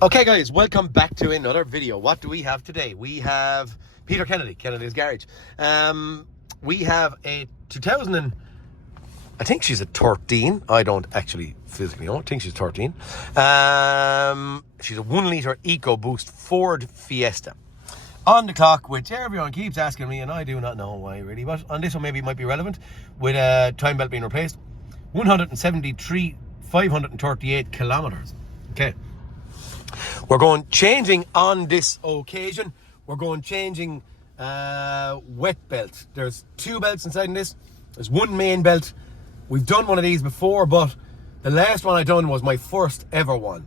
Okay guys, welcome back to another video. What do we have today? We have Peter Kennedy's Garage. We have a 2000 and I think she's a 13. I don't actually physically know. I think she's 13. She's a 1 litre EcoBoost Ford Fiesta. On the clock, which everyone keeps asking me, and I do not know why really, but on this one maybe it might be relevant, with a time belt being replaced. 538 kilometers. Okay. We're going changing on this occasion. We're going changing wet belt. There's 2 belts inside in this. There's 1 main belt. We've done one of these before, but the last one I done was my first ever one.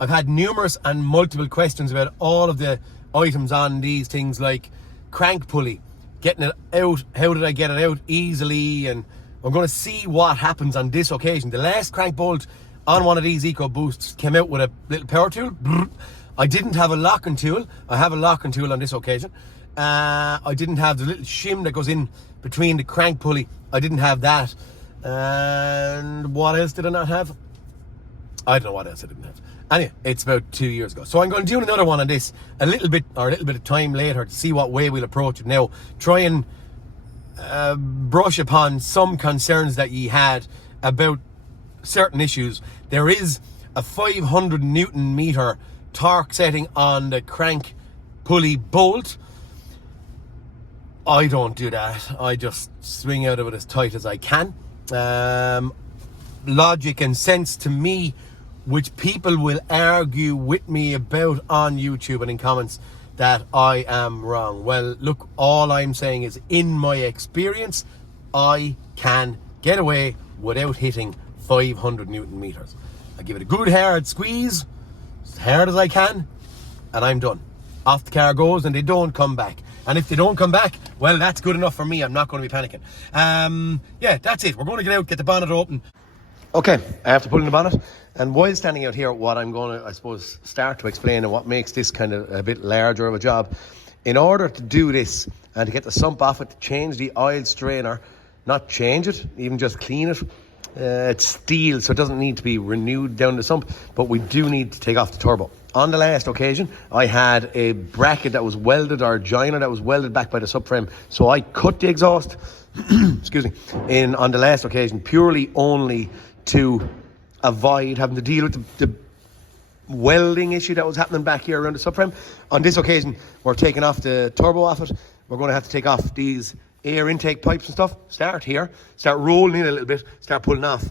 I've had numerous and multiple questions about all of the items on these things, like crank pulley, getting it out, how did I get it out easily, and we're going to see what happens on this occasion. The last crank bolt on one of these EcoBoosts came out with a little power tool. I didn't have a locking tool. I have a locking tool on this occasion. I didn't have the little shim that goes in between the crank pulley. I didn't have that. And what else did I not have? I don't know what else I didn't have. Anyway, it's about 2 years ago. So I'm going to do another one on this a little bit of time later to see what way we'll approach it now. Try and brush upon some concerns that ye had about certain issues. There is a 500 Newton meter torque setting on the crank pulley bolt. I don't do that. I just swing out of it as tight as I can. Logic and sense to me, which people will argue with me about on YouTube and in comments, that I am wrong. Well, look, all I'm saying is, in my experience, I can get away without hitting 500 Newton meters. I give it a good hard squeeze, as hard as I can, and I'm done. Off the car goes, and they don't come back. And if they don't come back, well, that's good enough for me. I'm not going to be panicking. Yeah, that's it. We're going to get out, get the bonnet open. Okay, I have to pull in the bonnet. And while standing out here, what I'm going to, I suppose, start to explain and what makes this kind of a bit larger of a job. In order to do this and to get the sump off it, to change the oil strainer, not change it, even just clean it. It's steel, so it doesn't need to be renewed down the sump, but we do need to take off the turbo. On the last occasion, I had a bracket that was welded, or a joiner that was welded back by the subframe, so I cut the exhaust, excuse me, on the last occasion, purely only to avoid having to deal with the welding issue that was happening back here around the subframe. On this occasion, we're taking off the turbo off it. We're going to have to take off these air intake pipes and stuff. Start here, start rolling in a little bit, start pulling off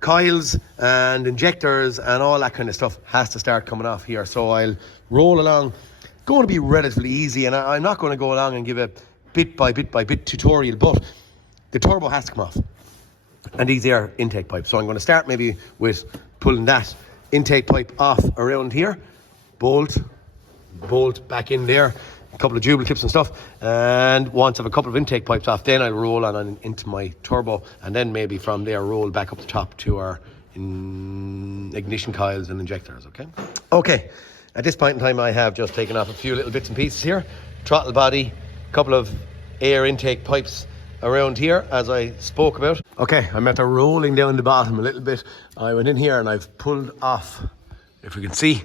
coils and injectors and all that kind of stuff has to start coming off here. So I'll roll along. Going to be relatively easy, and I'm not going to go along and give a bit by bit tutorial, but the turbo has to come off, and these air intake pipes. So I'm going to start maybe with pulling that intake pipe off around here, bolt back in there, a couple of jubal tips and stuff, and once I have a couple of intake pipes off, then I'll roll on into my turbo, and then maybe from there roll back up the top to our ignition coils and injectors. Okay, at this point in time, I have just taken off a few little bits and pieces here. Throttle body, a couple of air intake pipes around here, as I spoke about. Okay, I'm after rolling down the bottom a little bit. I went in here and I've pulled off, if we can see,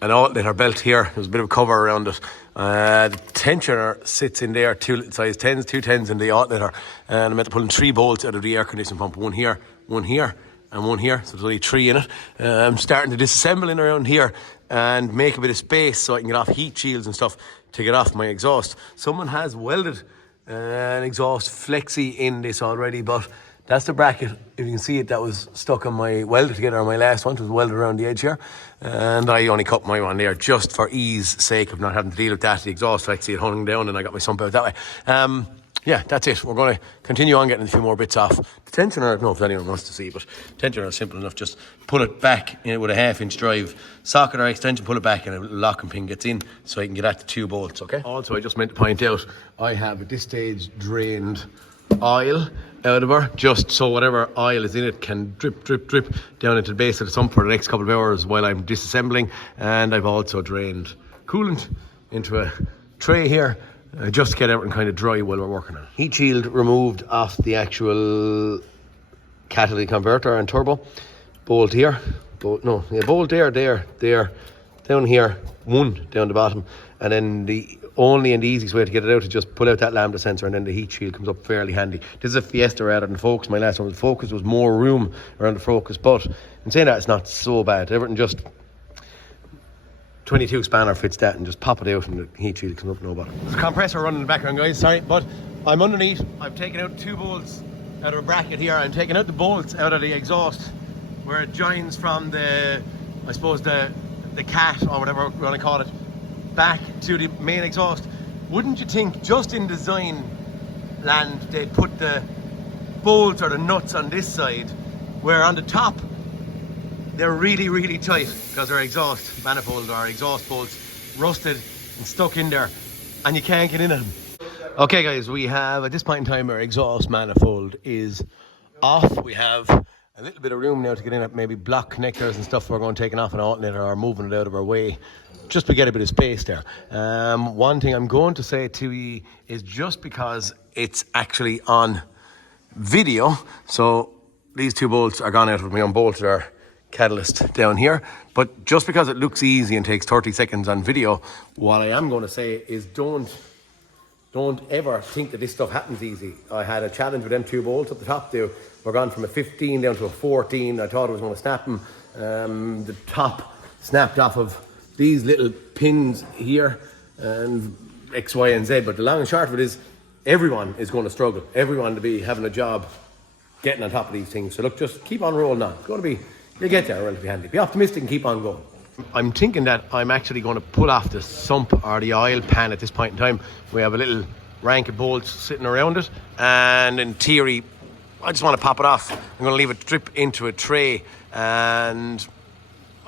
an alternator belt here. There's a bit of a cover around it. The tensioner sits in there, 2 size 10s, 2 10s in the alternator, and I'm at pulling 3 bolts out of the air conditioning pump. One here, and one here, so there's only 3 in it. I'm starting to disassemble in around here and make a bit of space so I can get off heat shields and stuff to get off my exhaust. Someone has welded an exhaust flexi in this already, but that's the bracket, if you can see it, that was stuck on my welded together on my last one. It was welded around the edge here, and I only cut my one there just for ease sake of not having to deal with that. The exhaust flexi, it hung down, and I got my sump out that way. Yeah, that's it. We're going to continue on getting a few more bits off. The tensioner, I don't know if anyone wants to see, but tensioner is simple enough. Just pull it back with a 1/2 inch drive, socket or extension, pull it back, and a locking pin gets in so I can get at the 2 bolts, okay? Also, I just meant to point out, I have at this stage drained oil out of her, just so whatever oil is in it can drip down into the base of the sump for the next couple of hours while I'm disassembling. And I've also drained coolant into a tray here, just to get out and kind of dry while we're working on it. Heat shield removed off the actual catalytic converter and turbo. Bolt here, bolt, no, yeah, bolt there, down here, one down the bottom, and then the only and the easiest way to get it out is just pull out that lambda sensor, and then the heat shield comes up fairly handy. This is a Fiesta rather than Focus. My last one was Focus. There was more room around the Focus, but in saying that, it's not so bad. Everything just 22 spanner fits that, and just pop it out and the heat shield comes up, no bother. There's a compressor running in the background, guys, sorry, but I'm underneath. I've taken out 2 bolts out of a bracket here. I'm taking out the bolts out of the exhaust where it joins from the, I suppose, the cat or whatever we're going to call it, back to the main exhaust. Wouldn't you think just in design land they'd put the bolts or the nuts on this side, where on the top they're really tight because they're exhaust manifold or exhaust bolts rusted and stuck in there and you can't get in them. Okay guys, we have at this point in time our exhaust manifold is off. We have a little bit of room now to get in at maybe block connectors and stuff. We're going to take it off an alternator or moving it out of our way just to get a bit of space there. One thing I'm going to say to you is, just because it's actually on video, so these 2 bolts are gone out with my unbolted our catalyst down here, but just because it looks easy and takes 30 seconds on video, what I am going to say is don't ever think that this stuff happens easy. I had a challenge with them 2 bolts up the top there. We're gone from a 15 down to a 14. I thought I was going to snap them. The top snapped off of these little pins here and X, Y, and Z. But the long and short of it is, everyone is going to struggle. Everyone to be having a job getting on top of these things. So look, just keep on rolling on. It's going to be, you'll get there relatively handy. Be optimistic and keep on going. I'm thinking that I'm actually going to pull off the sump or the oil pan at this point in time. We have a little rank of bolts sitting around it, and in theory I just want to pop it off. I'm going to leave it drip into a tray, and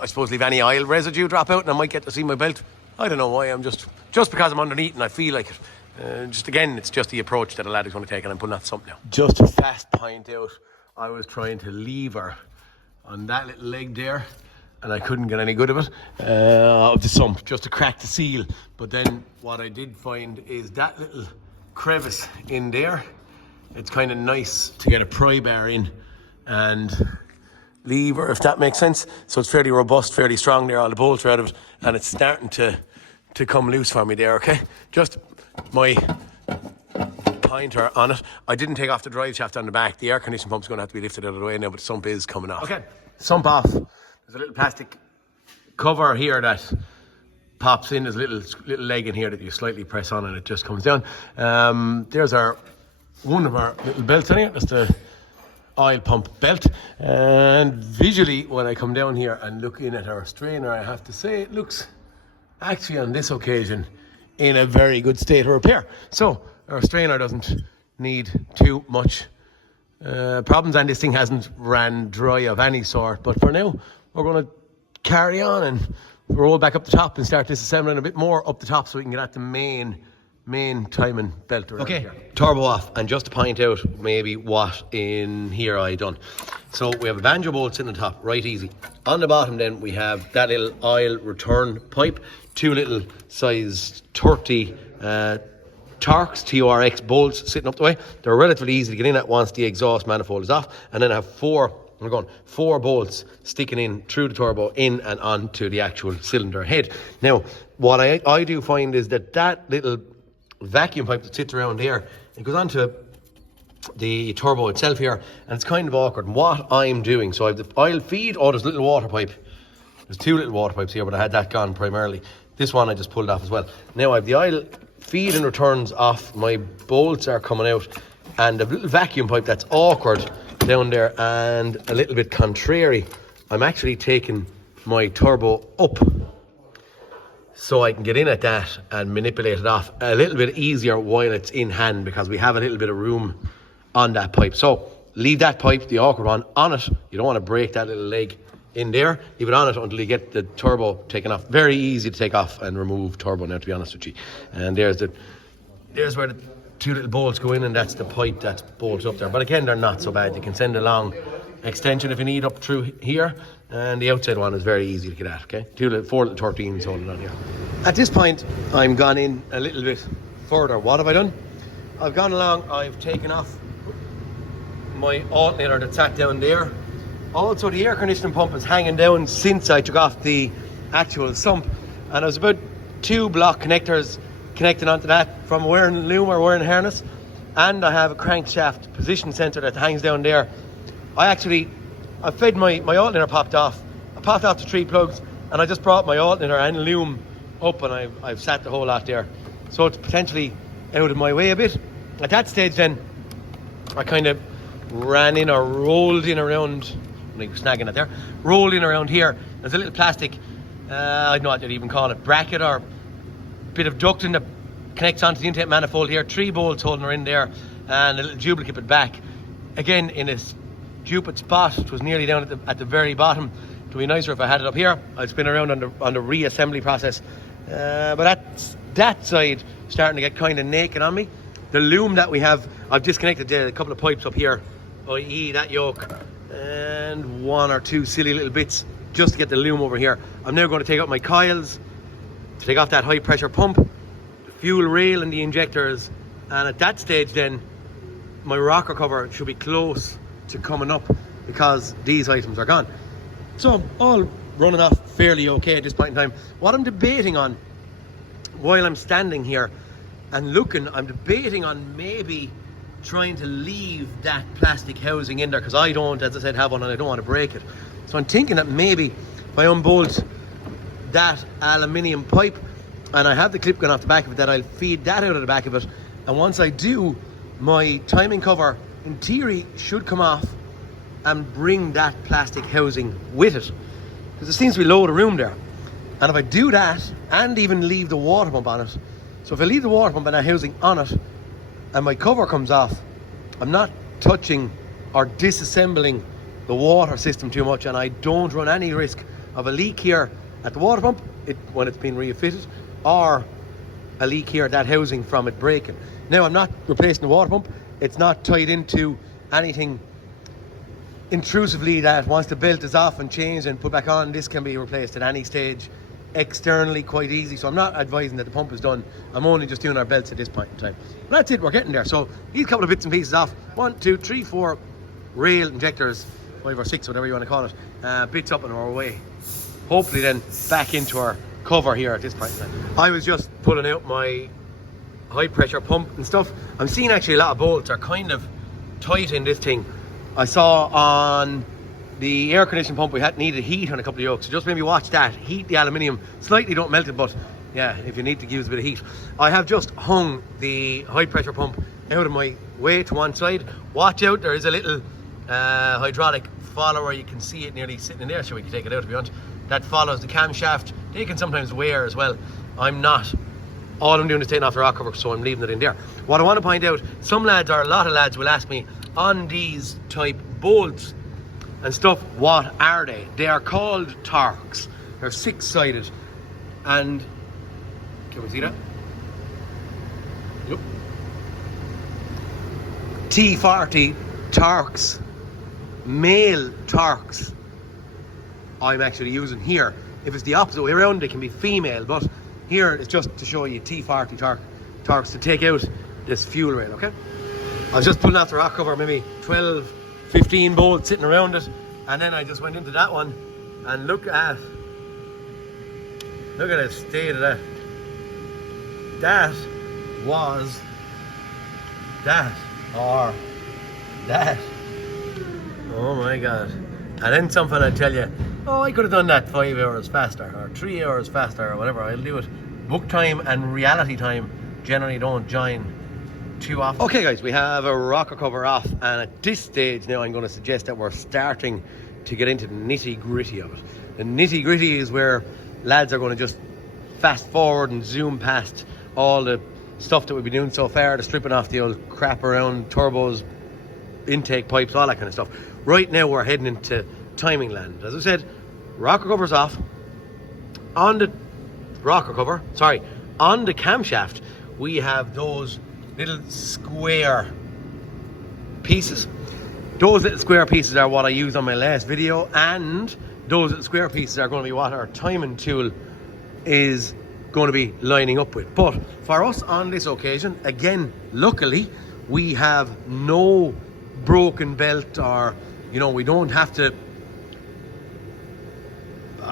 I suppose leave any oil residue drop out, and I might get to see my belt. I don't know why. I'm just because I'm underneath and I feel like it. Just again, it's just the approach that a lad is going to take, and I'm putting that sump now. Just to fast point out, I was trying to lever on that little leg there, and I couldn't get any good of it, of the sump, just to crack the seal. But then what I did find is that little crevice in there, it's kind of nice to get a pry bar in and lever, if that makes sense. So it's fairly robust, fairly strong there, all the bolts are out of it, and it's starting to come loose for me there, okay? Just my pointer on it. I didn't take off the drive shaft on the back. The air conditioning pump's going to have to be lifted out of the way now, but the sump is coming off. Okay, sump off. There's a little plastic cover here that pops in. There's a little leg in here that you slightly press on and it just comes down. There's one of our little belts in here. That's the oil pump belt. And visually, when I come down here and look in at our strainer, I have to say it looks actually on this occasion in a very good state of repair. So our strainer doesn't need too much problems, and this thing hasn't ran dry of any sort. But for now, we're going to carry on and roll back up the top and start disassembling a bit more up the top so we can get at the main timing belt around here. Turbo off, and just to point out maybe what in here I done. So we have a banjo bolt sitting on top, right easy. On the bottom then we have that little oil return pipe, 2 little size 30 Torx, TORX bolts sitting up the way. They're relatively easy to get in at once the exhaust manifold is off. And then I have 4 bolts sticking in through the turbo, in and onto the actual cylinder head. Now, what I do find is that little vacuum pipe that sits around here, it goes onto the turbo itself here, and it's kind of awkward. And what I'm doing, so I have the oil feed, there's a little water pipe. There's 2 little water pipes here, but I had that gone primarily. This one I just pulled off as well. Now I have the oil feed and returns off, my bolts are coming out, and the little vacuum pipe that's awkward down there and a little bit contrary, I'm actually taking my turbo up so I can get in at that and manipulate it off a little bit easier while it's in hand, because we have a little bit of room on that pipe. So leave that pipe, the awkward one, on it. You don't want to break that little leg in there. Leave it on it until you get the turbo taken off. Very easy to take off and remove turbo now, to be honest with you. And there's where the 2 little bolts go in, and that's the pipe that's bolted up there. But again, they're not so bad. You can send a long extension if you need up through here, and the outside one is very easy to get at, okay? 4 little 13s holding on here. At this point, I'm gone in a little bit further. What have I done? I've gone along, I've taken off my alternator that sat down there, Also, the air conditioning pump is hanging down since I took off the actual sump, and there's about 2 block connectors connecting onto that from wearing loom or wearing harness, and I have a crankshaft position sensor that hangs down there. I fed my alternator popped off. I popped off the 3 plugs, and I just brought my alternator and loom up, and I've sat the whole lot there, so it's potentially out of my way a bit. At that stage then, I kind of ran in or rolled in around, like snagging it there, rolled in around here. There's a little plastic, I don't know what you'd even call it, bracket or bit of ducting that connects onto the intake manifold here. 3 bolts holding her in there, and a little duplicate at back. Again, in a stupid spot, it was nearly down at the very bottom. It would be nicer if I had it up here. I'd spin around on the reassembly process. But that side starting to get kind of naked on me. The loom that we have, I've disconnected a couple of pipes up here, i.e. that yoke, and 1 or 2 silly little bits just to get the loom over here. I'm now going to take out my coils to take off that high pressure pump, the fuel rail and the injectors, and at that stage then my rocker cover should be close to coming up because these items are gone. So all running off fairly okay at this point in time. What I'm debating on while I'm standing here and looking, I'm debating on maybe trying to leave that plastic housing in there, because I don't, as I said, have one, and I don't want to break it. So I'm thinking that maybe if I unbolt that aluminium pipe, and I have the clip going off the back of it, that I'll feed that out of the back of it, and once I do, my timing cover in theory should come off and bring that plastic housing with it, because it seems to be low to room there. And if I do that and even leave the water pump on it, so if I leave the water pump and that housing on it and my cover comes off, I'm not touching or disassembling the water system too much, and I don't run any risk of a leak here at the water pump when it's been refitted, or a leak here at that housing from it breaking. Now, I'm not replacing the water pump. It's not tied into anything intrusively that once the belt is off and changed and put back on, this can be replaced at any stage externally quite easy. So I'm not advising that the pump is done. I'm only just doing our belts at this point in time. But that's it, we're getting there. So these couple of bits and pieces off, 1, 2, 3, 4 rail injectors, 5 or 6, whatever you want to call it, bits up and our way. Hopefully then back into our cover here at this point in time. I was just pulling out my high pressure pump and stuff. I'm seeing actually a lot of bolts are kind of tight in this thing. I saw on the air conditioning pump we needed heat on a couple of yokes, so just maybe watch that. Heat the aluminium slightly, don't melt it, but yeah, if you need to use a bit of heat. I have just hung the high pressure pump out of my way to one side. Watch out, there is a little hydraulic follower. You can see it nearly sitting in there, so we can take it out if you want. That follows the camshaft. They can sometimes wear as well. I'm not. All I'm doing is taking off the rock cover, so I'm leaving it in there. What I want to point out, some lads, or a lot of lads, will ask me on these type bolts and stuff, what are they? They are called Torx. They're 6-sided, and can we see that? Yep. T40 Torx, male Torx. I'm actually using here. If it's the opposite way around, they can be female, but here it's just to show you T40 Torx to take out this fuel rail, okay? I was just pulling off the rock cover, maybe 12, 15 bolts sitting around it, and then I just went into that one, and look at the state of that. That was that, or that. Oh my God. And then something I tell you, oh, I could have done that 5 hours faster, or 3 hours faster, or whatever. I'll do it. Book time and reality time generally don't join too often. Okay guys, we have a rocker cover off, and at this stage now I'm going to suggest that we're starting to get into the nitty gritty of it. The nitty gritty is where lads are going to just fast forward and zoom past all the stuff that we've been doing so far, the stripping off the old crap around turbos, intake pipes, all that kind of stuff. Right now we're heading into timing land. As I said, rocker cover's off. On the rocker cover, on the camshaft, we have those little square pieces. Those little square pieces are what I used on my last video, and those little square pieces are going to be what our timing tool is going to be lining up with. But for us on this occasion, again, luckily, we have no broken belt, or we don't have to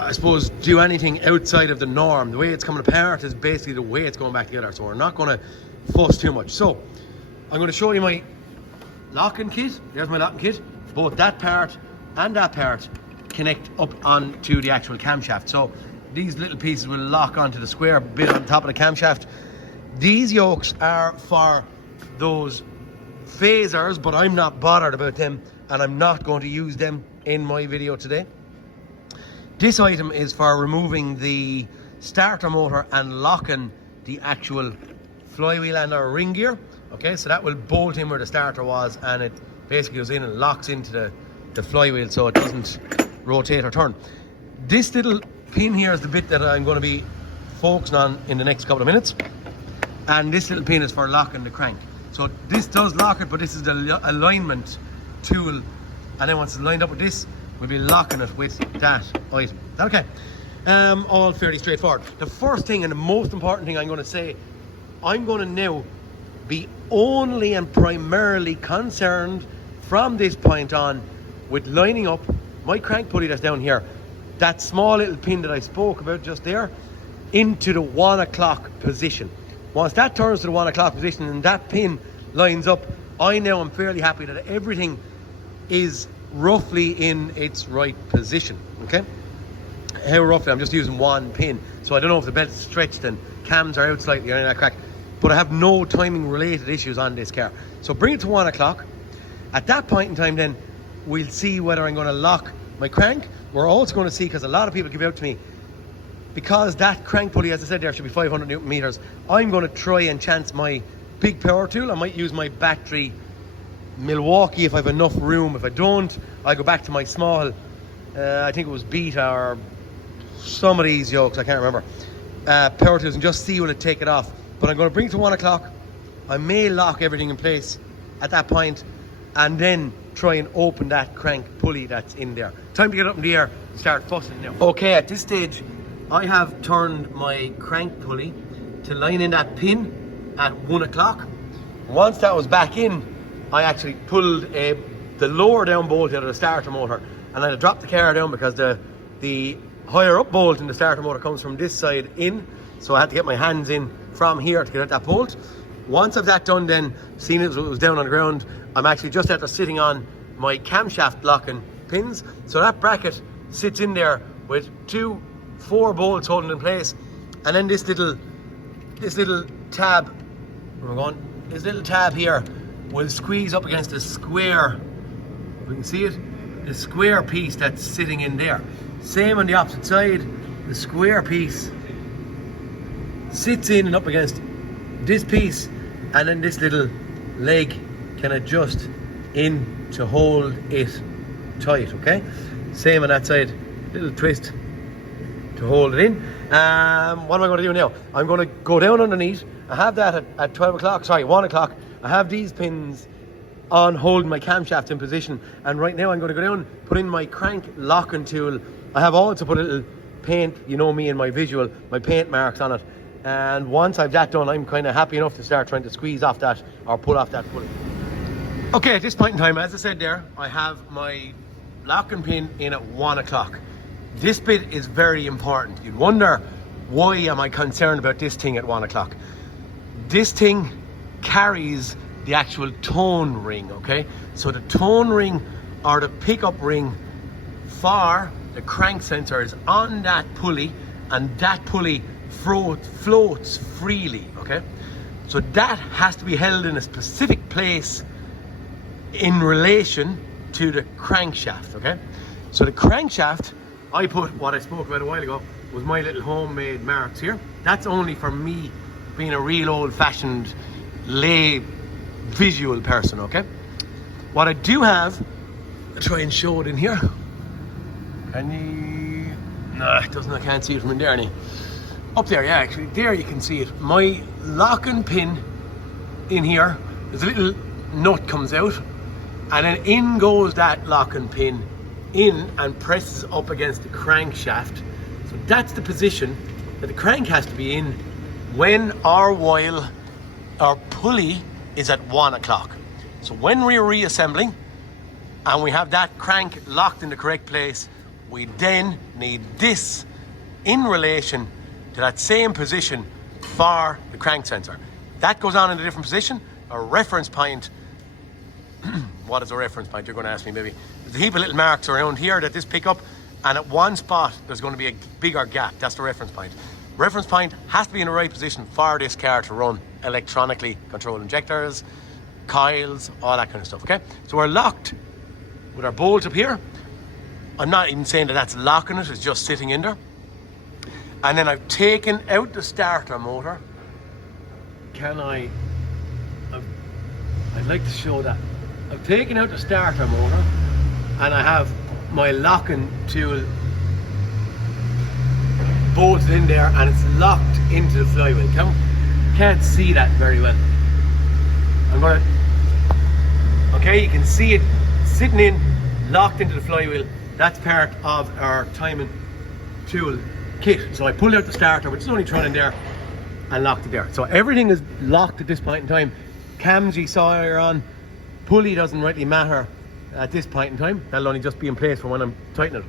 I suppose, do anything outside of the norm. The way it's coming apart is basically the way it's going back together. So we're not going to fuss too much. So I'm going to show you my locking kit. There's my locking kit. Both that part and that part connect up onto the actual camshaft. So these little pieces will lock onto the square bit on top of the camshaft. These yokes are for those phasers, but I'm not bothered about them, and I'm not going to use them in my video today. This item is for removing the starter motor and locking the actual flywheel and our ring gear. Okay, so that will bolt in where the starter was, and it basically goes in and locks into the flywheel so it doesn't rotate or turn. This little pin here is the bit that I'm going to be focusing on in the next couple of minutes, and this little pin is for locking the crank. So this does lock it, but this is the alignment tool, and then once it's lined up with this, we'll be locking it with that item. Is that okay? All fairly straightforward. The first thing and the most important thing I'm going to say, I'm going to now be only and primarily concerned from this point on with lining up my crank pulley that's down here, that small little pin that I spoke about just there, into the 1 o'clock position. Once that turns to the 1 o'clock position and that pin lines up, I now am fairly happy that everything is roughly in its right position. Okay? How roughly? I'm just using one pin, so I don't know if the belt's stretched and cams are out slightly or any of that crack, but I have no timing related issues on this car. So bring it to 1 o'clock. At that point in time then, we'll see whether I'm going to lock my crank. We're also going to see, because a lot of people give out to me, because that crank pulley, as I said there, should be 500 newton meters, I'm going to try and chance my big power tool. I might use my battery Milwaukee if I have enough room. If I don't, I'll go back to my small, I think it was Beta or some of these yokes, I can't remember, power tools, and just see will it take it off. But I'm going to bring it to 1 o'clock. I may lock everything in place at that point and then try and open that crank pulley that's in there. Time to get up in the air and start fussing now. Okay, at this stage, I have turned my crank pulley to line in that pin at 1 o'clock. Once that was back in, I actually pulled the lower down bolt out of the starter motor, and I dropped the car down because the higher up bolt in the starter motor comes from this side in, so I had to get my hands in from here to get at that bolt. Once I've that done, then seeing it was down on the ground, I'm actually just after sitting on my camshaft locking pins. So that bracket sits in there with 4 bolts holding in place, and then this little tab, this little tab here will squeeze up against the square. We can see it, the square piece that's sitting in there. Same on the opposite side, the square piece sits in and up against this piece, and then this little leg can adjust in to hold it tight. Okay, same on that side, little twist to hold it in. What am I going to do now? I'm going to go down underneath. I have that at 1 o'clock. I have these pins on holding my camshaft in position, and right now I'm going to go down, put in my crank locking tool. I have also put a little paint, you know me and my visual, my paint marks on it, and once I've that done, I'm kind of happy enough to start trying to squeeze off that or pull off that pulley. Okay, at this point in time, as I said there, I have my locking pin in at 1 o'clock. This bit is very important. You'd wonder, why am I concerned about this thing at 1 o'clock? This thing carries the actual tone ring, okay? So the tone ring or the pickup ring for the crank sensor is on that pulley, and that pulley floats freely, okay? So that has to be held in a specific place in relation to the crankshaft, okay? So the crankshaft, I put what I spoke about a while ago, was my little homemade marks here. That's only for me being a real old-fashioned lay visual person, okay? What I do have, I'll try and show it in here. Can you? No, it doesn't. I can't see it from in there. Any up there? Yeah, actually, there you can see it. My locking pin in here. There's a little nut comes out, and then in goes that locking pin in and presses up against the crankshaft. So that's the position that the crank has to be in when or while our pulley is at 1 o'clock. So when we're reassembling and we have that crank locked in the correct place, We then need this in relation to that same position for the crank sensor. That goes on in a different position. A reference point. What is a reference point? You're going to ask me maybe. There's a heap of little marks around here that this pick up, and at one spot there's going to be a bigger gap. That's the reference point. Reference point has to be in the right position for this car to run electronically controlled injectors, coils, all that kind of stuff, okay? So we're locked with our bolt up here. I'm not even saying that that's locking it, it's just sitting in there. And then I've taken out the starter motor. I'd like to show that. I've taken out the starter motor and I have my locking tool bolted in there and it's locked into the flywheel. Can't see that very well. Okay, you can see it sitting in, locked into the flywheel. That's part of our timing tool kit. So I pulled out the starter, which is only thrown in there, and locked it there. So everything is locked at this point in time. Cams you saw earlier on, pulley doesn't really matter at this point in time. That'll only just be in place for when I'm tightening it.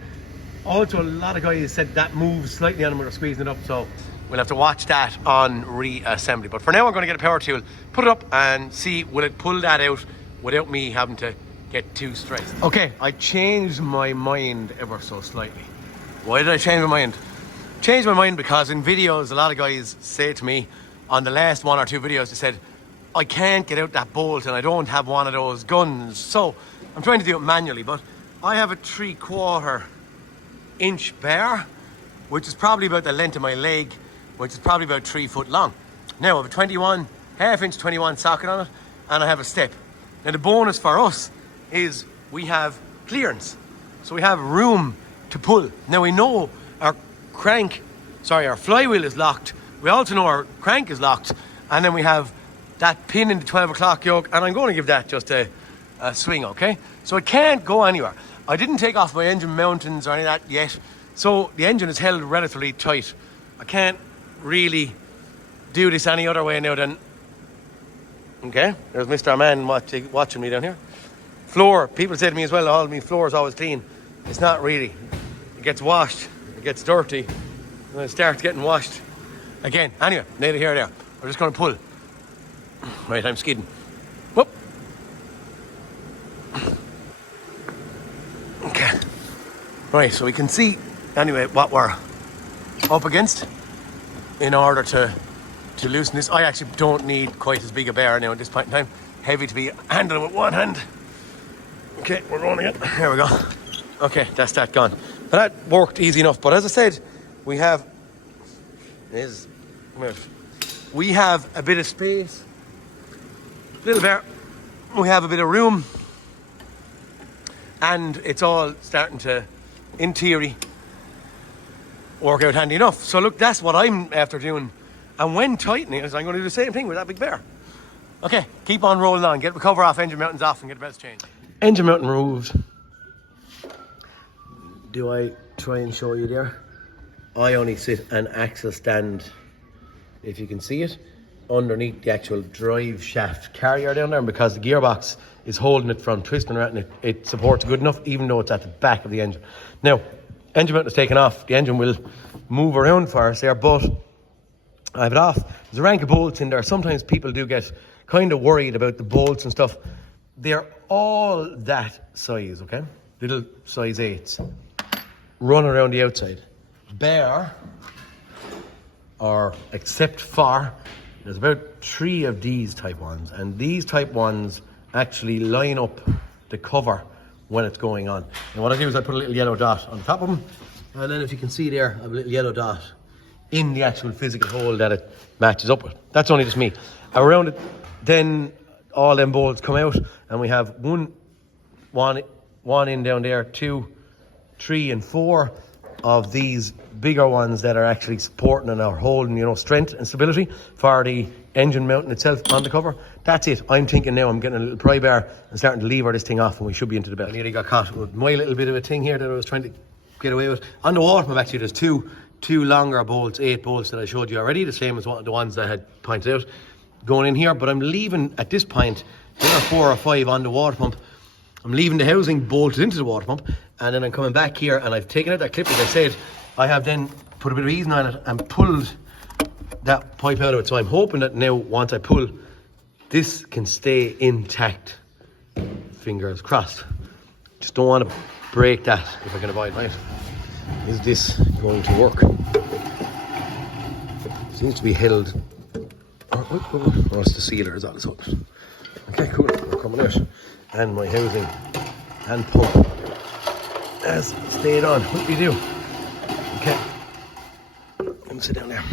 Also, a lot of guys said that moves slightly on them when they're squeezing it up, so we'll have to watch that on reassembly. But for now, I'm going to get a power tool, put it up and see will it pull that out without me having to get too stressed. Okay, I changed my mind ever so slightly. Why did I change my mind? Changed my mind because in videos, a lot of guys say to me on the last 1 or 2 videos, they said, I can't get out that bolt and I don't have one of those guns. So I'm trying to do it manually, but I have a 3/4 inch bar, which is probably about the length of my leg, which is probably about 3 foot long. Now I have a half inch 21 socket on it, and I have a step. Now the bonus for us is we have clearance. So we have room to pull. Now we know our flywheel is locked. We also know our crank is locked. And then we have that pin in the 12 o'clock yoke, and I'm going to give that just a swing, okay? So it can't go anywhere. I didn't take off my engine mountings or any of that yet. So the engine is held relatively tight. I can't really do this any other way now than... Okay, there's Mr. Man watching me down here. Floor, people say to me as well, all my floor is always clean. It's not really. It gets washed, it gets dirty, and it starts getting washed again. Anyway, neither here nor there. We're just going to pull. Right, I'm skidding. Whoop. Okay. Right, so we can see anyway what we're up against in order to loosen this. I actually don't need quite as big a bar now at this point in time. Heavy to be handled with one hand. Okay, we're rolling it. Here we go. Okay, that's that gone. But that worked easy enough. But as I said, we have a bit of space. Little bar. We have a bit of room. And it's all starting to, in theory, work out handy enough. So look, that's what I'm after doing. And when tightening it, I'm going to do the same thing with that big bar. Okay, keep on rolling on. Get the cover off, engine mountings off, and get the belts changed. Engine mounting removed. Do I try and show you there? I only sit an axle stand, if you can see it, underneath the actual drive shaft carrier down there, and because the gearbox is holding it from twisting around, and it supports good enough, even though it's at the back of the engine. Now, engine mount is taken off. The engine will move around for us there, but I have it off. There's a rank of bolts in there. Sometimes people do get kind of worried about the bolts and stuff. They're all that size, okay? Little size 8s. Run around the outside. Bare, or except for, there's about 3 of these type ones, and these type ones actually line up the cover when it's going on. And what I do is I put a little yellow dot on the top of them, and then if you can see there, I have a little yellow dot in the actual physical hole that it matches up with. That's only just me. Around it, then all them bolts come out, and we have one in down there, 2, 3 and 4 of these bigger ones that are actually supporting and are holding, you know, strength and stability for the engine mounting itself on the cover. That's it. I'm thinking now I'm getting a little pry bar and starting to lever this thing off, and we should be into the belt. I nearly got caught with my little bit of a thing here that I was trying to get away with. On the water pump, actually, there's two longer bolts, 8 bolts that I showed you already, the same as the ones I had pointed out going in here, but I'm leaving at this point, there are 4 or 5 on the water pump, I'm leaving the housing bolted into the water pump, and then I'm coming back here and I've taken out that clip, as I said. I have then put a bit of easing on it and pulled that pipe out of it. So I'm hoping that now, once I pull, this can stay intact. Fingers crossed. Just don't want to break that if I can avoid, right? Is this going to work? Seems to be held. Oh, it's the sealer, is that it's up. Okay, cool, we're coming out. And my housing and pump has stayed on. What do you do? Okay, let me sit down there.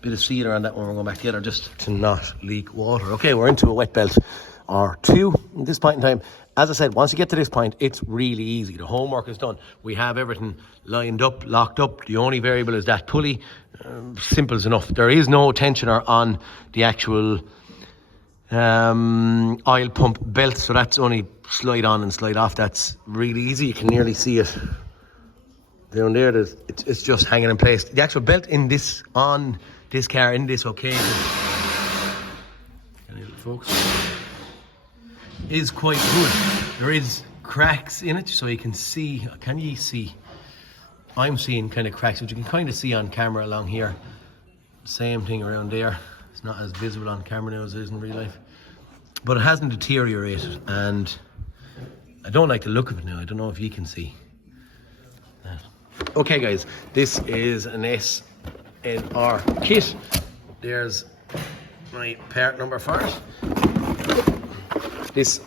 Bit of sealer on that one, we're going back together just to not leak water. Okay, we're into a wet belt or two at this point in time. As I said, once you get to this point, it's really easy. The homework is done. We have everything lined up, locked up. The only variable is that pulley. Simple as enough. There is no tensioner on the actual oil pump belt, so that's only slide on and slide off. That's really easy. You can nearly see it down there. It's just hanging in place. The actual belt in this, on this car, in this occasion, folks, is quite good. There is cracks in it, so you can see. Can you see? I'm seeing kind of cracks, which you can kind of see on camera along here. Same thing around there. It's not as visible on camera now as it is in real life, but it hasn't deteriorated, and I don't like the look of it now. I don't know if you can see that. Okay guys, this is an SNR kit. There's my part number for it. This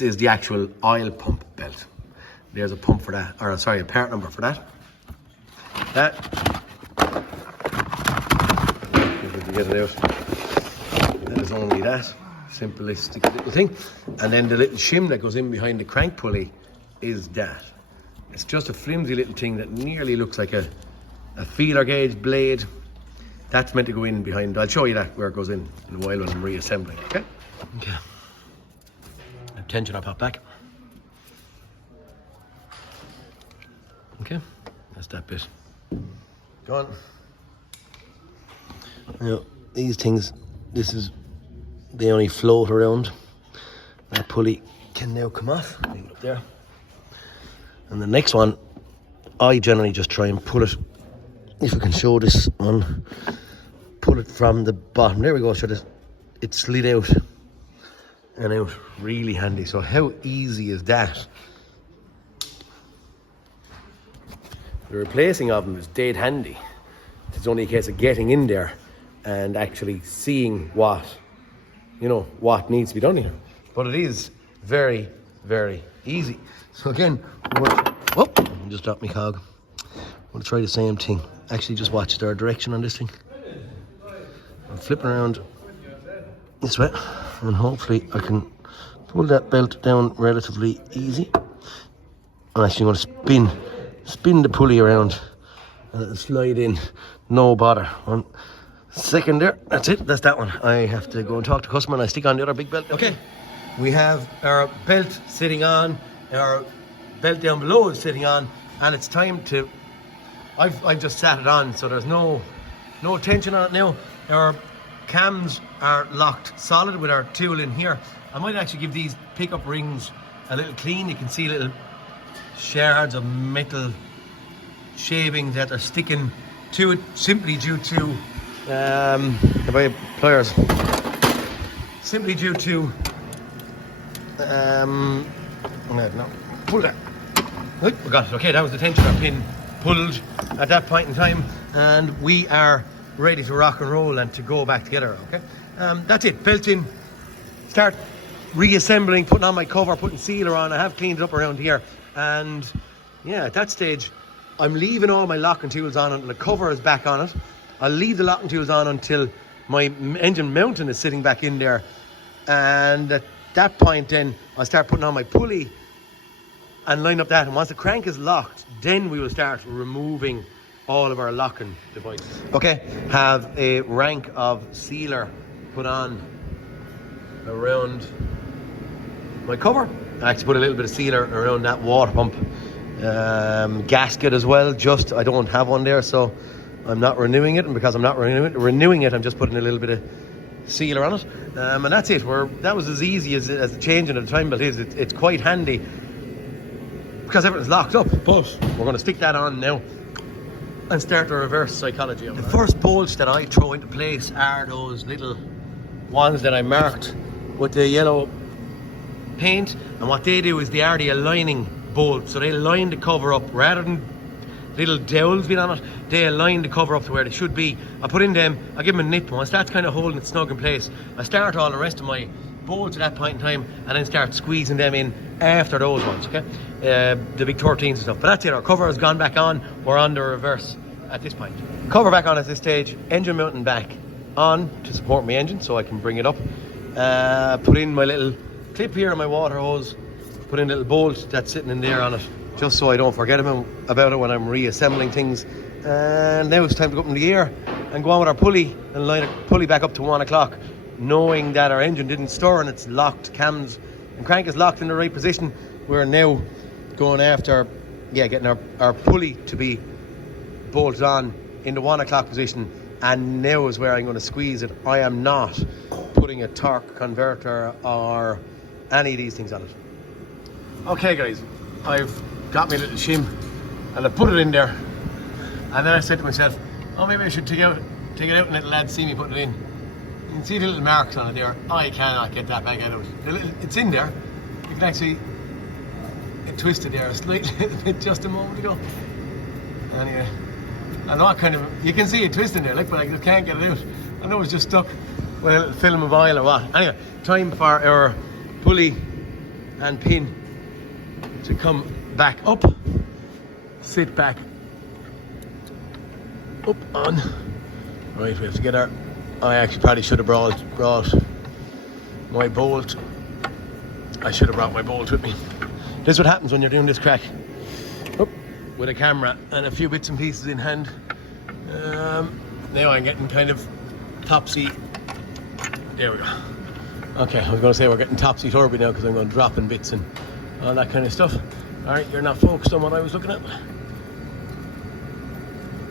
is the actual oil pump belt. There's a pump for that, or sorry, a part number for that. If we can get it out. That is only that. Simplistic little thing. And then the little shim that goes in behind the crank pulley is that. It's just a flimsy little thing that nearly looks like a feeler gauge blade. That's meant to go in behind. I'll show you that where it goes in a while when I'm reassembling, okay? Okay. Tension, I'll pop back. Okay, that's that bit. Go on. Now, these things, they only float around. That pulley can now come off. Leave it up there. And the next one, I generally just try and pull it, if I can show this on, pull it from the bottom. There we go, so it slid out and out, really handy. So how easy is that? The replacing of them is dead handy. It's only a case of getting in there and actually seeing what needs to be done here. But it is very, very easy. So again, just dropped my cog. I'm going to try the same thing. Actually, just watch their direction on this thing. I'm flipping around this way, and hopefully I can pull that belt down relatively easy. I'm actually going to spin the pulley around and it'll slide in, no bother. 1 second there, that's it, that's that one. I have to go and talk to the customer and I stick on the other big belt. Okay, we have our belt sitting on, our belt down below is sitting on, and it's time to, I've just sat it on, so there's no tension on it now. Our cams are locked solid with our tool in here. I might actually give these pickup rings a little clean. You can see little shards of metal shavings that are sticking to it, simply due to if I have pliers, simply due to no, pull that. We got it. Okay, that was the tensioner pin pulled at that point in time, and we are ready to rock and roll and to go back together. Okay, that's it. Belt in. Start reassembling, putting on my cover, putting sealer on. I have cleaned it up around here, and yeah, at that stage I'm leaving all my locking tools on until the cover is back on it. I'll leave the locking tools on until my engine mounting is sitting back in there, and at that point then I'll start putting on my pulley and line up that, and once the crank is locked, then we will start removing all of our locking devices. Okay, have a rank of sealer put on around my cover. I actually put a little bit of sealer around that water pump gasket as well. Just, I don't have one there, so I'm not renewing it, and because I'm not renewing it, I'm just putting a little bit of sealer on it, and that's it. That was as easy as the changing of the time belt is. It's quite handy because everything's locked up, but we're going to stick that on now and start the reverse psychology of it. The first bolts that I throw into place are those little ones that I marked with the yellow paint, and what they do is they are the aligning bolts, so they line the cover up rather than little dowels being on it. They align the cover up to where they should be. I put in them, I give them a nip, once that's kind of holding it snug in place, I start all the rest of my bolts at that point in time and then start squeezing them in after those ones, okay? The big 13s and stuff. But that's it, our cover has gone back on, we're on the reverse at this point. Cover back on at this stage, engine mounting back on to support my engine so I can bring it up. Put in my little clip here on my water hose, put in a little bolt that's sitting in there on it, just so I don't forget about it when I'm reassembling things. And now it's time to go up in the gear and go on with our pulley and line a pulley back up to 1 o'clock, knowing that our engine didn't stir and it's locked, cams and crank is locked in the right position. We're now going after, getting our pulley to be bolted on in the 1 o'clock position, and now is where I'm going to squeeze it. I am not putting a torque converter or any of these things on it. Okay guys, I've got my little shim and I put it in there, and then I said to myself, oh, maybe I should take it out and let the lads see me put it in. You can see the little marks on it there. I cannot get that back out. It's in there. You can actually, it twisted there slightly just a moment ago. Anyway, I'm not you can see it twisting there, like, but I just can't get it out. I know it's just stuck with a little film of oil or what. Anyway, time for our pulley and pin to come back up, sit back up on. Right, we have to get our, I actually probably should have brought my bolt. I should have brought my bolt with me. This is what happens when you're doing this crack. Up, with a camera and a few bits and pieces in hand. Now I'm getting kind of topsy. There we go. Okay, I was going to say we're getting topsy-turvy now because I'm going dropping bits and all that kind of stuff. All right, you're not focused on what I was looking at.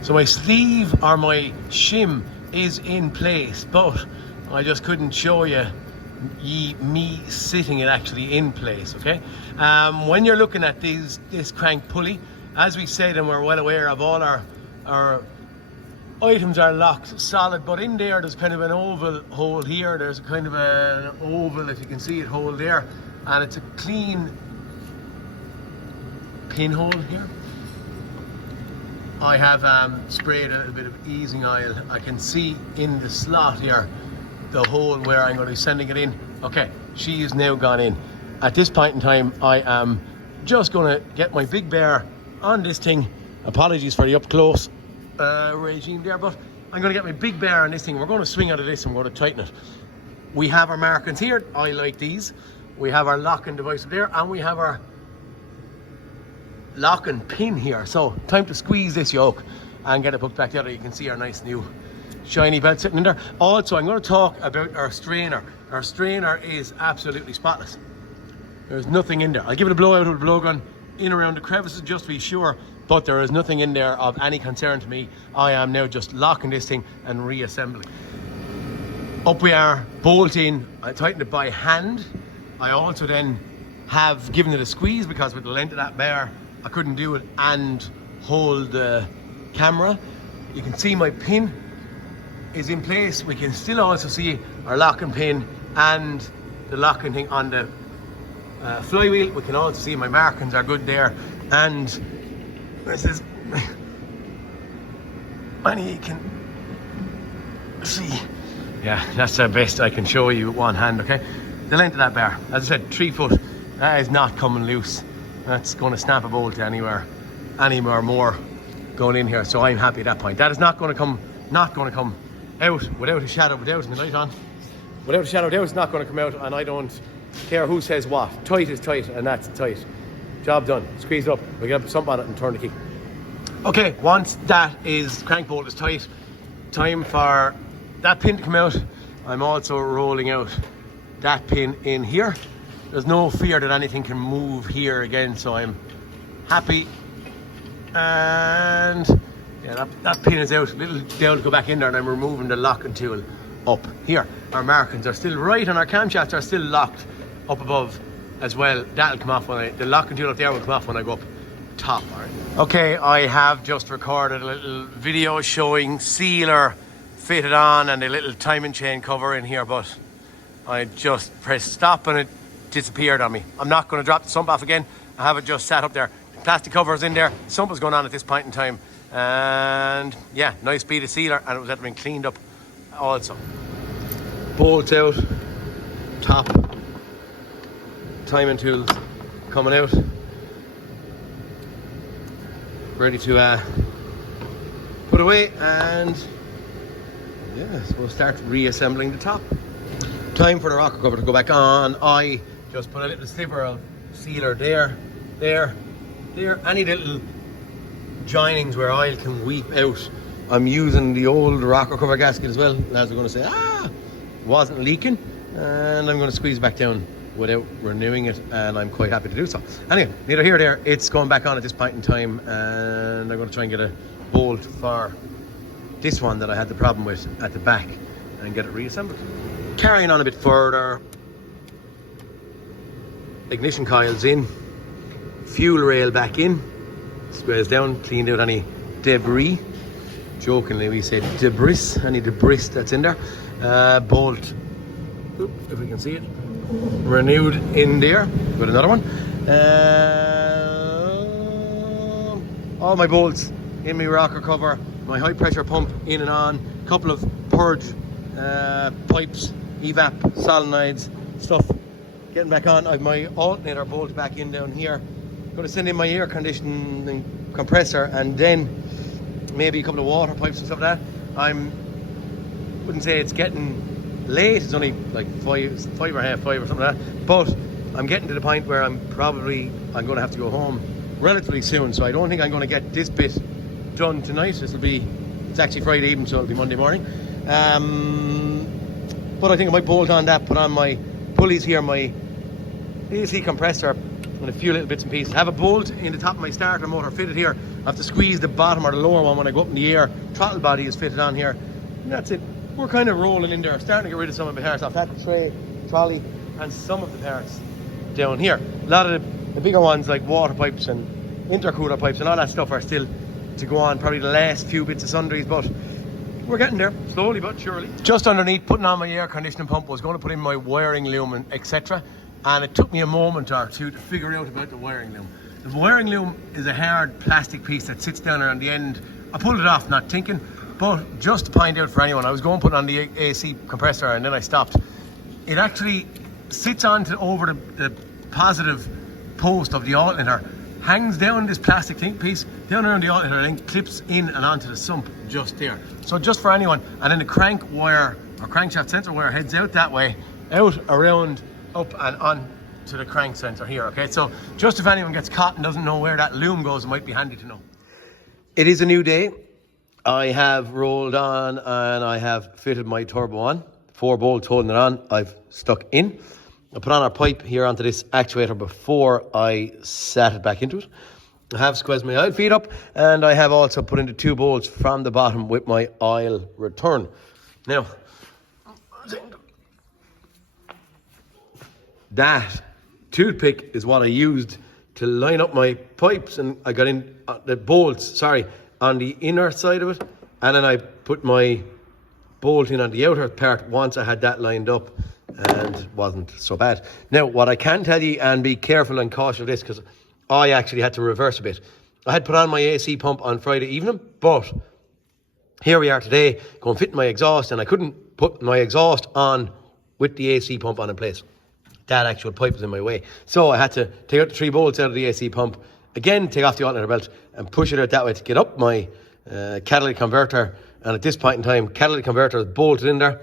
So my sleeve or my shim is in place, but I just couldn't show you me sitting it actually in place, okay? When you're looking at this crank pulley, as we said, and we're well aware of, all our items are locked solid, but in there's kind of an oval hole here. There's kind of an oval, if you can see it, hole there, and it's a clean pinhole here. I have sprayed a little bit of easing oil. I can see in the slot here the hole where I'm going to be sending it in. Okay, she is now gone in. At this point in time, I am just going to get my big bear on this thing. Apologies for the up close regime there, but I'm going to get my big bear on this thing. We're going to swing out of this and we're going to tighten it. We have our markings here. I like these. We have our locking device up there, and we have our locking pin here. So time to squeeze this yoke and get it put back together. You can see our nice new shiny belt sitting in there. Also, I'm going to talk about our strainer. Our strainer is absolutely spotless. There's nothing in there. I'll give it a blowout with a blowgun in around the crevices just to be sure, but there is nothing in there of any concern to me. I am now just locking this thing and reassembling. Up we are, bolt in. I tightened it by hand. I also then have given it a squeeze because with the length of that bear I couldn't do it and hold the camera. You can see my pin is in place. We can still also see our locking pin and the locking thing on the flywheel. We can also see my markings are good there, and this is, and you can see, yeah, that's the best I can show you with one hand. Okay, the length of that bar, as I said, 3 foot. That is not coming loose. That's going to snap a bolt anywhere, any more going in here. So I'm happy at that point. That is not going to come out without a shadow, without my light on. Without a shadow, it's not going to come out, and I don't care who says what. Tight is tight, and that's tight. Job done. Squeeze it up. We get something on it and turn the key. Okay, once that crank bolt is tight, time for that pin to come out. I'm also rolling out that pin in here. There's no fear that anything can move here again, so I'm happy. And yeah, that pin is out. A little down to go back in there, and I'm removing the locking tool up here. Our markings are still right and our camshafts are still locked up above as well. That'll come off when the locking tool up there will come off when I go up top. All right. Okay, I have just recorded a little video showing sealer fitted on and a little timing chain cover in here, but I just pressed stop and it disappeared on me. I'm not going to drop the sump off again. I have it just sat up there. The plastic cover is in there. The sump was going on at this point in time. And yeah, nice bead of sealer, and it was been cleaned up also. Bolts out, top, timing tools coming out. Ready to put away, and yeah, so we'll start reassembling the top. Time for the rocker cover to go back on. I just put a little sliver of sealer there. Any little joinings where oil can weep out. I'm using the old rocker cover gasket as well. Lads are going to say, wasn't leaking, and I'm going to squeeze back down without renewing it, and I'm quite happy to do so. Anyway, neither here nor there, it's going back on at this point in time, and I'm going to try and get a bolt for this one that I had the problem with at the back and get it reassembled. Carrying on a bit further, ignition coils in, fuel rail back in, squares down, cleaned out any debris. Jokingly we say debris, any debris that's in there. Bolt, if we can see it, renewed in there with another one. All my bolts in my rocker cover, my high pressure pump in and on, couple of purge pipes, evap, solenoids, stuff getting back on. I've my alternator bolt back in down here. Going to send in my air conditioning compressor, and then maybe a couple of water pipes and stuff like that. Wouldn't say it's getting late, it's only like 5 or half 5 or something like that, but I'm getting to the point where I'm going to have to go home relatively soon, so I don't think I'm going to get this bit done tonight. It's actually Friday evening, so it'll be Monday morning. But I think I might bolt on that, put on my pulleys here, my AC compressor, and a few little bits and pieces. I have a bolt in the top of my starter motor fitted here. I have to squeeze the bottom or the lower one when I go up in the air. Throttle body is fitted on here, and that's it. We're kind of rolling in there, starting to get rid of some of the parts off that tray, trolley, and some of the parts down here. A lot of the bigger ones like water pipes and intercooler pipes and all that stuff are still to go on, probably the last few bits of sundries, but we're getting there, slowly but surely. Just underneath putting on my air conditioning pump, was going to put in my wiring loom and etc. And it took me a moment or two to figure out about the wiring loom. The wiring loom is a hard plastic piece that sits down there on the end. I pulled it off not thinking, but just to point out for anyone, I was going to put on the AC compressor and then I stopped. It actually sits over the positive post of the alternator, hangs down this plastic piece down around the alternator, and then clips in and onto the sump just there. So just for anyone, and then the crank wire or crankshaft sensor wire heads out that way, out around, up and on to the crank sensor here. Okay, so just if anyone gets caught and doesn't know where that loom goes, it might be handy to know. It is a new day. I have rolled on and I have fitted my turbo on. 4 bolts holding it on, I've stuck in. I put on our pipe here onto this actuator before I sat it back into it. I have squeezed my oil feed up, and I have also put in the 2 bolts from the bottom with my oil return. Now, that toothpick is what I used to line up my pipes, and I got in the bolts, on the inner side of it, and then I put my bolt in on the outer part once I had that lined up, and it wasn't so bad. Now, what I can tell you, and be careful and cautious of this, because I actually had to reverse a bit. I had put on my AC pump on Friday evening, but here we are today, going fit my exhaust, and I couldn't put my exhaust on with the AC pump on in place. That actual pipe was in my way. So I had to take out the 3 bolts out of the AC pump, again take off the alternator belt and push it out that way to get up my catalytic converter. And at this point in time, catalytic converter is bolted in there.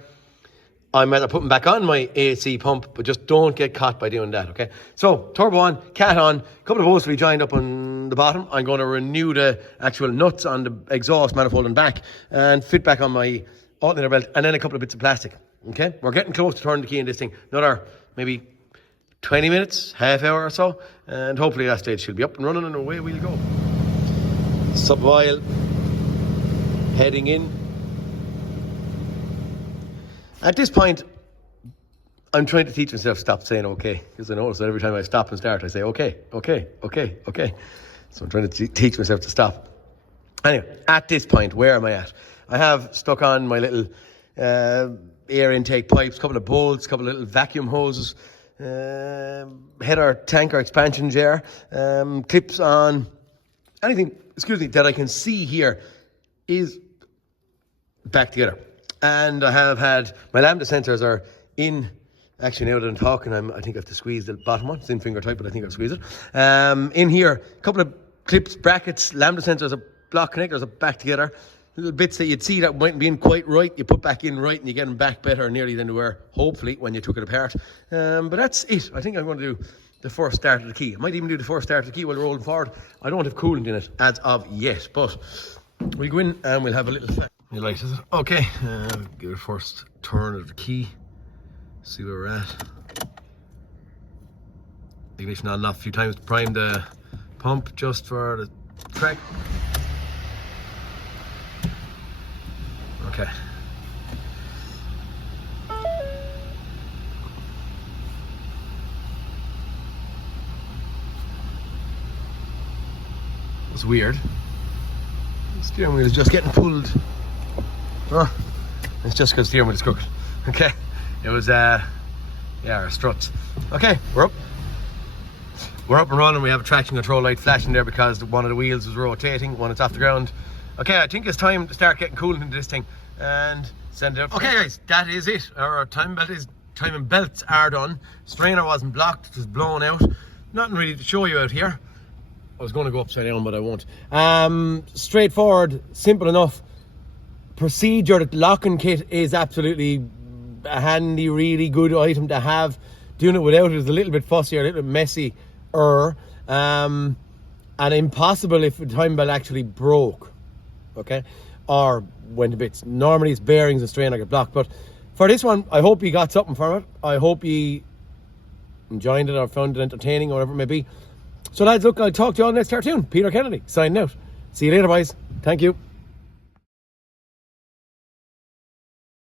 I'm either putting back on my AC pump, but just don't get caught by doing that, okay? So, turbo on, cat on, a couple of bolts to be joined up on the bottom. I'm going to renew the actual nuts on the exhaust manifold and back and fit back on my alternator belt, and then a couple of bits of plastic, okay? We're getting close to turning the key in this thing. Another maybe 20 minutes, half hour or so, and hopefully that stage should be up and running and away we'll go. Sub oil heading in. At this point, I'm trying to teach myself to stop saying okay, because I notice that every time I stop and start, I say okay. So I'm trying to teach myself to stop. Anyway, at this point, where am I at? I have stuck on my little air intake pipes, couple of bolts, couple of little vacuum hoses, header tanker expansion jar, clips on, anything, that I can see here is back together. And I have had, my lambda sensors are in, actually now that I'm talking, I think I have to squeeze the bottom one. It's in finger tight, but I think I'll squeeze it. In here, a couple of clips, brackets, lambda sensors, block connectors are back together. Little bits that you'd see that mightn't be in quite right, you put back in right and you get them back better nearly than they were, hopefully, when you took it apart. But that's it. I think I'm going to do the first start of the key. I might even do the first start of the key while rolling forward. I don't have coolant in it as of yet, but we'll go in and we'll have a little... You like, is it? Okay, give it a first turn of the key. See where we're at. Ignition on and off a few times to prime the pump just for the track. Okay. It's weird. The steering wheel is just getting pulled. Oh, it's just because the steering wheel is crooked. Okay. It was, our struts. Okay, we're up. We're up and running. We have a traction control light flashing there because one of the wheels was rotating when it's off the ground. Okay, I think it's time to start getting coolant into this thing and send it up. Okay guys, that is it. Our timing belts are done. Strainer wasn't blocked, it was blown out. Nothing really to show you out here. I was going to go upside down, but I won't. Straightforward, simple enough. Procedure, the locking kit is absolutely a handy, really good item to have. Doing it without it is a little bit fussier, a little bit messy, and impossible if the timing belt actually broke, okay, or went to bits. Normally it's bearings and strainer get blocked, but for this one, I hope you got something from it. I hope you enjoyed it or found it entertaining or whatever it may be. So lads, look, I'll talk to you all next cartoon. Peter Kennedy signing out. See you later, boys. Thank you.